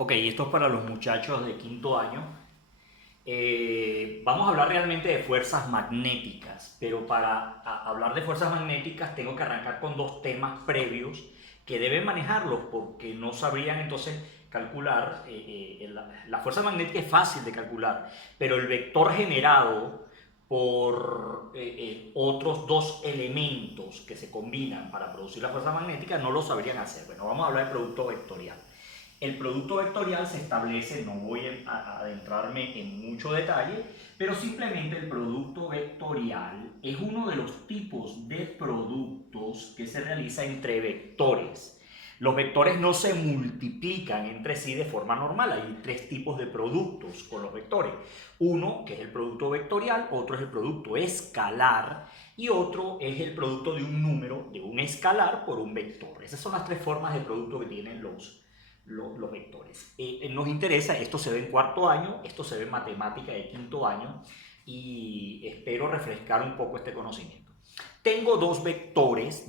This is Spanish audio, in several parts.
Ok, esto es para los muchachos de quinto año. Vamos a hablar realmente de fuerzas magnéticas, pero para hablar de fuerzas magnéticas tengo que arrancar con dos temas previos que deben manejarlos porque no sabrían entonces calcular. La fuerza magnética es fácil de calcular, pero el vector generado por otros dos elementos que se combinan para producir la fuerza magnética no lo sabrían hacer. Bueno, vamos a hablar de producto vectorial. El producto vectorial se establece, no voy a adentrarme en mucho detalle, pero simplemente el producto vectorial es uno de los tipos de productos que se realiza entre vectores. Los vectores no se multiplican entre sí de forma normal. Hay tres tipos de productos con los vectores. Uno, que es el producto vectorial, otro es el producto escalar y otro es el producto de un número, de un escalar por un vector. Esas son las tres formas de producto que tienen los vectores. Nos interesa, esto se ve en cuarto año, esto se ve en matemática de quinto año y espero refrescar un poco este conocimiento. Tengo dos vectores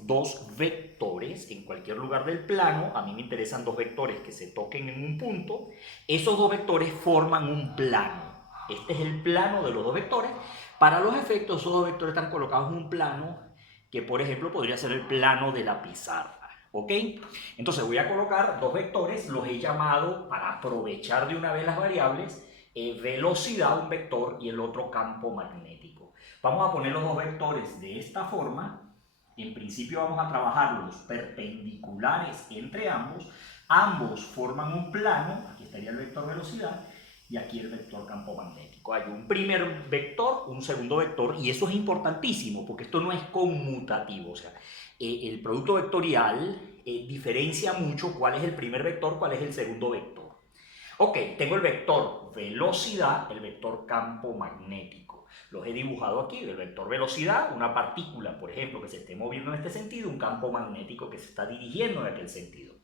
en cualquier lugar del plano. A mí me interesan dos vectores que se toquen en un punto. Esos dos vectores forman un plano. Este es el plano de los dos vectores. Para los efectos, esos dos vectores están colocados en un plano que, por ejemplo, podría ser el plano de la pizarra. ¿Ok? Entonces voy a colocar dos vectores, los he llamado, para aprovechar de una vez las variables, velocidad, un vector, y el otro campo magnético. Vamos a poner los dos vectores de esta forma. En principio vamos a trabajarlos perpendiculares entre ambos. Ambos forman un plano, aquí estaría el vector velocidad, y aquí el vector campo magnético. Hay un primer vector, un segundo vector, y eso es importantísimo, porque esto no es conmutativo. O sea, el producto vectorial diferencia mucho cuál es el primer vector, cuál es el segundo vector. Ok, tengo el vector velocidad, el vector campo magnético. Los he dibujado aquí. El vector velocidad, una partícula, por ejemplo, que se esté moviendo en este sentido, un campo magnético que se está dirigiendo en aquel sentido.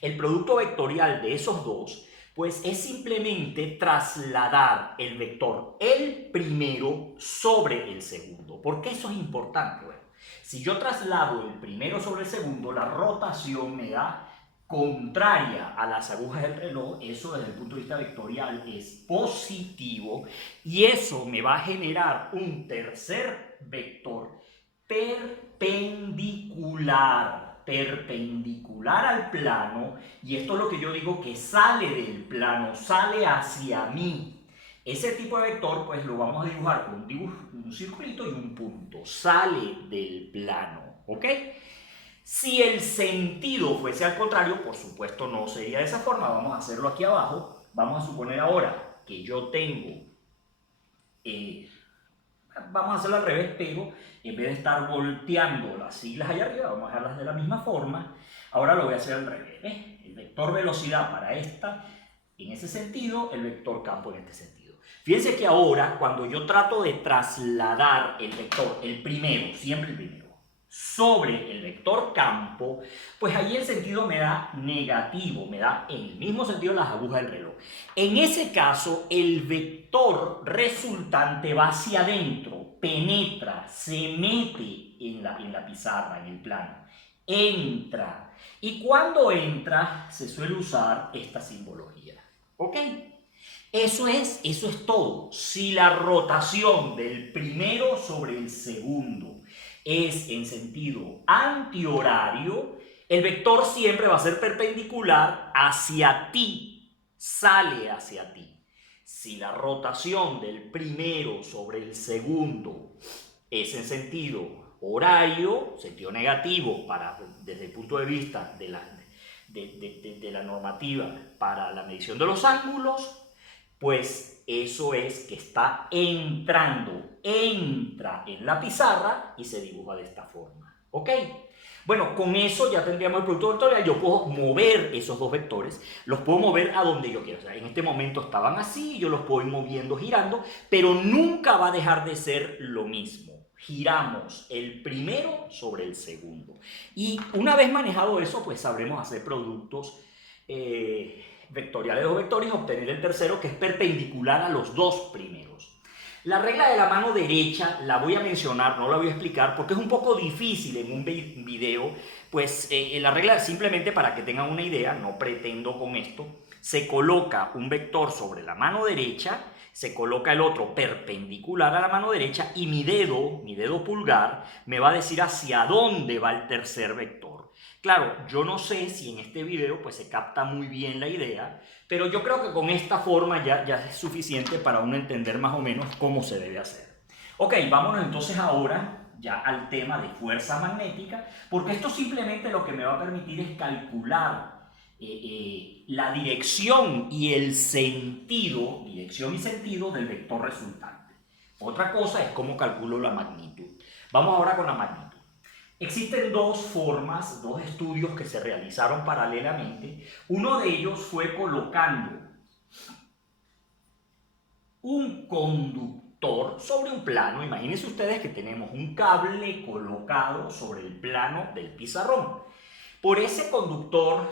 El producto vectorial de esos dos, pues es simplemente trasladar el vector, el primero, sobre el segundo. ¿Por qué eso es importante? Bueno, si yo traslado el primero sobre el segundo, la rotación me da contraria a las agujas del reloj. Eso desde el punto de vista vectorial es positivo y eso me va a generar un tercer vector perpendicular al plano, y esto es lo que yo digo que sale del plano, sale hacia mí. Ese tipo de vector pues lo vamos a dibujar con un circulito y un punto, sale del plano, ¿ok? Si el sentido fuese al contrario, por supuesto no sería de esa forma. Vamos a hacerlo aquí abajo. Vamos a suponer ahora que yo tengo, eh, vamos a hacerlo al revés, pero en vez de estar volteando las siglas allá arriba, vamos a dejarlas de la misma forma. Ahora lo voy a hacer al revés. El vector velocidad para esta en ese sentido, el vector campo en este sentido. Fíjense que ahora, cuando yo trato de trasladar el vector, el primero, siempre el primero, sobre el vector campo, pues ahí el sentido me da negativo, me da en el mismo sentido las agujas del reloj. En ese caso, el vector resultante va hacia adentro, penetra, se mete en la pizarra, en el plano, entra. Y cuando entra, se suele usar esta simbología. ¿Ok? Eso es todo. Si la rotación del primero sobre el segundo es en sentido antihorario, el vector siempre va a ser perpendicular hacia ti, sale hacia ti. Si la rotación del primero sobre el segundo es en sentido horario, sentido negativo desde el punto de vista de la normativa para la medición de los ángulos, pues eso es que está entrando, entra en la pizarra y se dibuja de esta forma. ¿Ok? Bueno, con eso ya tendríamos el producto vectorial. Yo puedo mover esos dos vectores, los puedo mover a donde yo quiera. O sea, en este momento estaban así, yo los puedo ir moviendo, girando, pero nunca va a dejar de ser lo mismo. Giramos el primero sobre el segundo. Y una vez manejado eso, pues sabremos hacer productos vectoriales o vectores, obtener el tercero que es perpendicular a los dos primeros. La regla de la mano derecha la voy a mencionar, no la voy a explicar porque es un poco difícil en un video. Pues la regla es simplemente para que tengan una idea, no pretendo con esto se coloca un vector sobre la mano derecha, se coloca el otro perpendicular a la mano derecha y mi dedo pulgar, me va a decir hacia dónde va el tercer vector. Claro, yo no sé si en este video pues se capta muy bien la idea, pero yo creo que con esta forma ya es suficiente para uno entender más o menos cómo se debe hacer. Ok, vámonos entonces ahora ya al tema de fuerza magnética, porque esto simplemente lo que me va a permitir es calcular la dirección y el sentido, dirección y sentido del vector resultante. Otra cosa es cómo calculo la magnitud. Vamos ahora con la magnitud. Existen dos formas, dos estudios que se realizaron paralelamente. Uno de ellos fue colocando un conductor sobre un plano. Imagínense ustedes que tenemos un cable colocado sobre el plano del pizarrón. Por ese conductor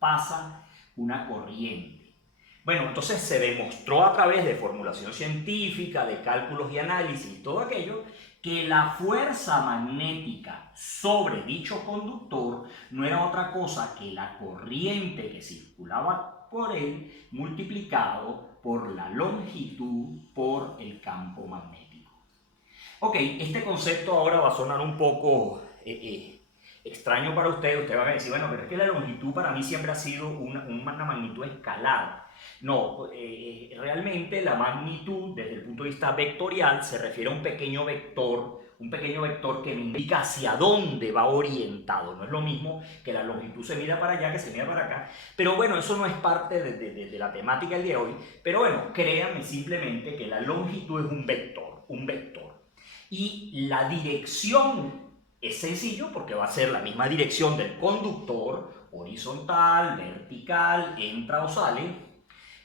pasa una corriente. Bueno, entonces se demostró a través de formulación científica, de cálculos y análisis y todo aquello, que la fuerza magnética sobre dicho conductor no era otra cosa que la corriente que circulaba por él multiplicado por la longitud por el campo magnético. Ok, este concepto ahora va a sonar un poco extraño para ustedes. Ustedes van a decir, bueno, pero es que la longitud para mí siempre ha sido una magnitud escalar. No, realmente la magnitud desde el punto de vista vectorial se refiere a un pequeño vector que me indica hacia dónde va orientado. No es lo mismo que la longitud se mida para allá que se mida para acá. Pero bueno, eso no es parte de la temática del día de hoy. Pero bueno, créanme simplemente que la longitud es un vector. Y la dirección es sencillo porque va a ser la misma dirección del conductor, horizontal, vertical, entra o sale.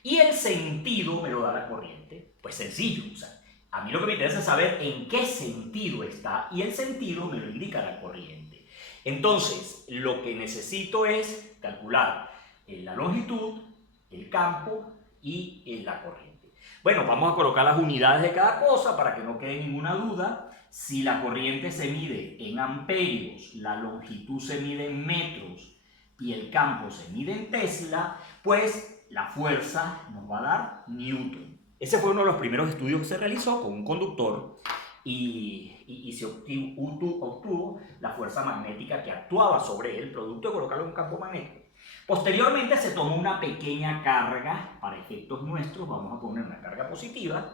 Y el sentido me lo da la corriente. Pues sencillo, o sea, a mí lo que me interesa es saber en qué sentido está y el sentido me lo indica la corriente. Entonces, lo que necesito es calcular la longitud, el campo y la corriente. Bueno, vamos a colocar las unidades de cada cosa para que no quede ninguna duda. Si la corriente se mide en amperios, la longitud se mide en metros y el campo se mide en Tesla, pues la fuerza nos va a dar Newton. Ese fue uno de los primeros estudios que se realizó con un conductor y se obtuvo la fuerza magnética que actuaba sobre él, producto de colocarlo en un campo magnético. Posteriormente se tomó una pequeña carga, para efectos nuestros vamos a poner una carga positiva,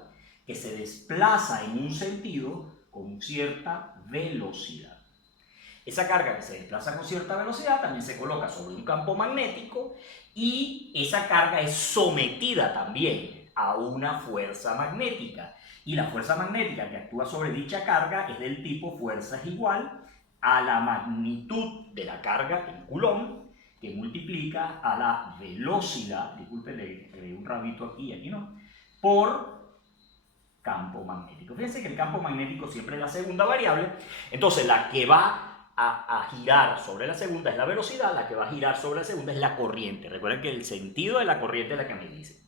que se desplaza en un sentido con cierta velocidad. Esa carga que se desplaza con cierta velocidad también se coloca sobre un campo magnético y esa carga es sometida también a una fuerza magnética. Y la fuerza magnética que actúa sobre dicha carga es del tipo fuerza es igual a la magnitud de la carga en Coulomb, que multiplica a la velocidad, disculpen, le un rabito aquí y aquí no, por campo magnético. Fíjense que el campo magnético siempre es la segunda variable, entonces la que va a girar sobre la segunda es la velocidad, la que va a girar sobre la segunda es la corriente. Recuerden que el sentido de la corriente es la que me dice.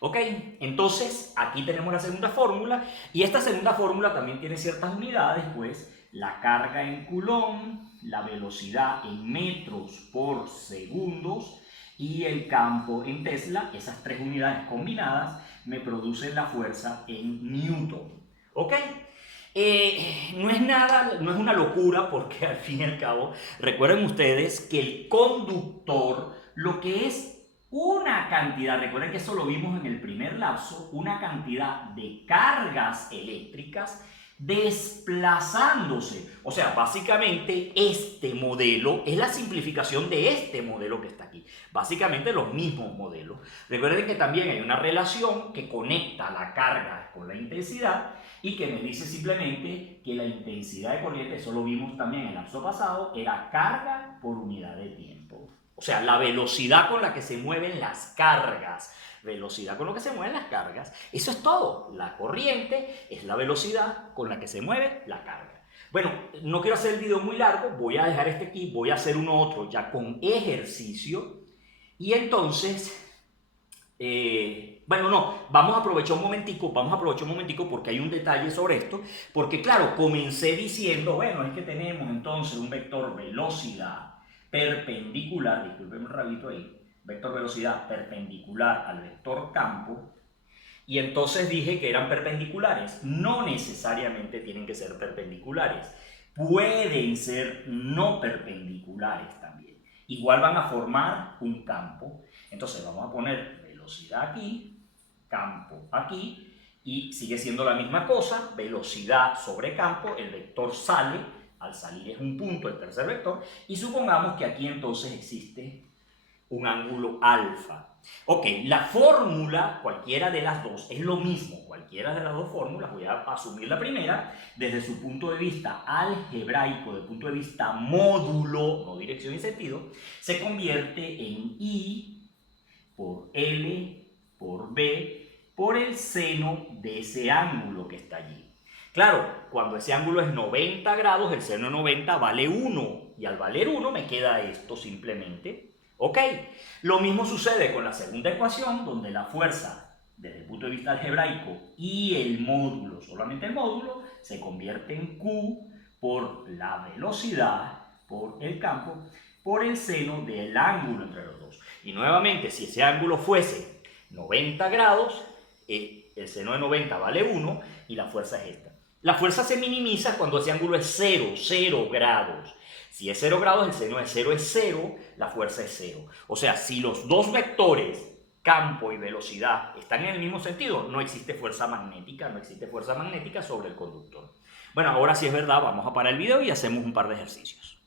Ok, entonces aquí tenemos la segunda fórmula y esta segunda fórmula también tiene ciertas unidades, pues la carga en Coulomb, la velocidad en metros por segundos y el campo en Tesla. Esas tres unidades combinadas me producen la fuerza en Newton. ¿Ok? No es una locura porque al fin y al cabo, recuerden ustedes que el conductor lo que es una cantidad, recuerden que eso lo vimos en el primer lapso, una cantidad de cargas eléctricas desplazándose. O sea, básicamente este modelo es la simplificación de este modelo que está aquí. Básicamente los mismos modelos. Recuerden que también hay una relación que conecta la carga con la intensidad y que me dice simplemente que la intensidad de corriente, eso lo vimos también en el lapso pasado, era carga por unidad de tiempo. O sea, la velocidad con la que se mueven las cargas. Velocidad con la que se mueven las cargas. Eso es todo. La corriente es la velocidad con la que se mueve la carga. Bueno, no quiero hacer el video muy largo. Voy a dejar este aquí. Voy a hacer uno otro ya con ejercicio. Y entonces... bueno, no, vamos a aprovechar un momentico porque hay un detalle sobre esto, porque claro, comencé diciendo, bueno, es que tenemos entonces un vector velocidad perpendicular, disculpen un rabito ahí, vector velocidad perpendicular al vector campo, y entonces dije que eran perpendiculares. No necesariamente tienen que ser perpendiculares. Pueden ser no perpendiculares también. Igual van a formar un campo. Entonces vamos a poner velocidad aquí, campo aquí, y sigue siendo la misma cosa, velocidad sobre campo, el vector sale, al salir es un punto, el tercer vector, y supongamos que aquí entonces existe un ángulo alfa. Ok, la fórmula, cualquiera de las dos, es lo mismo. Cualquiera de las dos fórmulas, voy a asumir la primera, desde su punto de vista algebraico, desde el punto de vista módulo, no dirección y sentido, se convierte en I por L por B por el seno de ese ángulo que está allí. Claro, cuando ese ángulo es 90 grados, el seno de 90 vale 1, y al valer 1 me queda esto simplemente. Ok, lo mismo sucede con la segunda ecuación, donde la fuerza, desde el punto de vista algebraico, y el módulo, solamente el módulo, se convierte en Q por la velocidad, por el campo, por el seno del ángulo entre los dos. Y nuevamente, si ese ángulo fuese 90 grados, el seno de 90 vale 1 y la fuerza es esta. La fuerza se minimiza cuando ese ángulo es 0 grados. Si es 0 grados, el seno de 0 es 0, la fuerza es 0. O sea, si los dos vectores, campo y velocidad, están en el mismo sentido, no existe fuerza magnética, sobre el conductor. Bueno, ahora sí es verdad, vamos a parar el video y hacemos un par de ejercicios.